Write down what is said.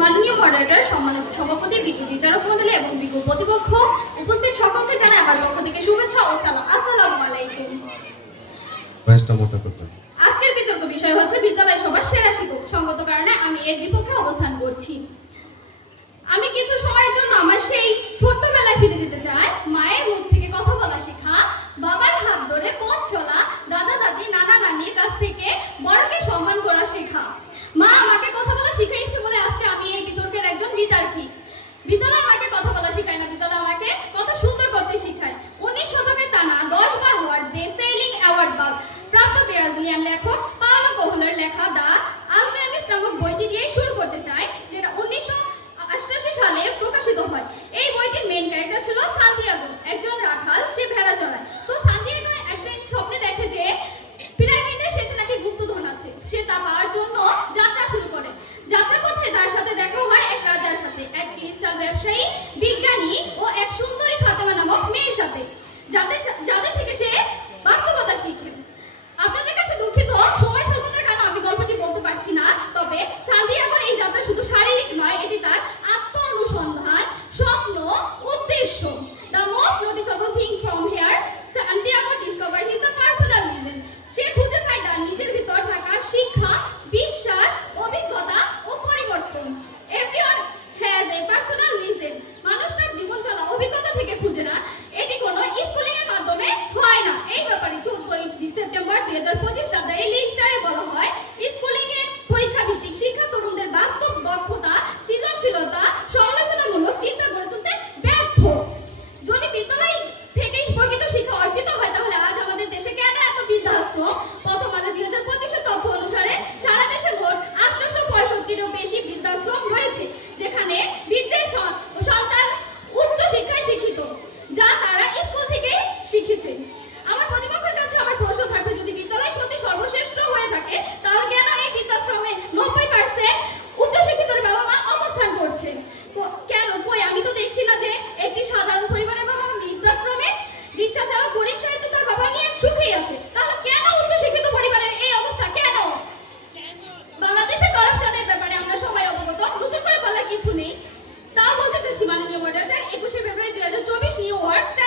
মাননীয় মডারেটর সম্মানিত সভাপতি বিজ্ঞ বিচারক মন্ডলী এবং বিজ্ঞ প্রতিপক্ষ উপস্থিত সকলকে জানাই আমার পক্ষ থেকে শুভেচ্ছা ও সালাম। আসসালামু আলাইকুম। আজকের বিতর্ক বিষয় হচ্ছে বিদ্যালয় সবার সেরা শিক্ষক। সঙ্গত কারণে আমি এর বিপক্ষে অবস্থান করছি। আমি কিছু সময়ের জন্য আমার যাদের যাদের থেকে সে বাস্তব 走 you what's that?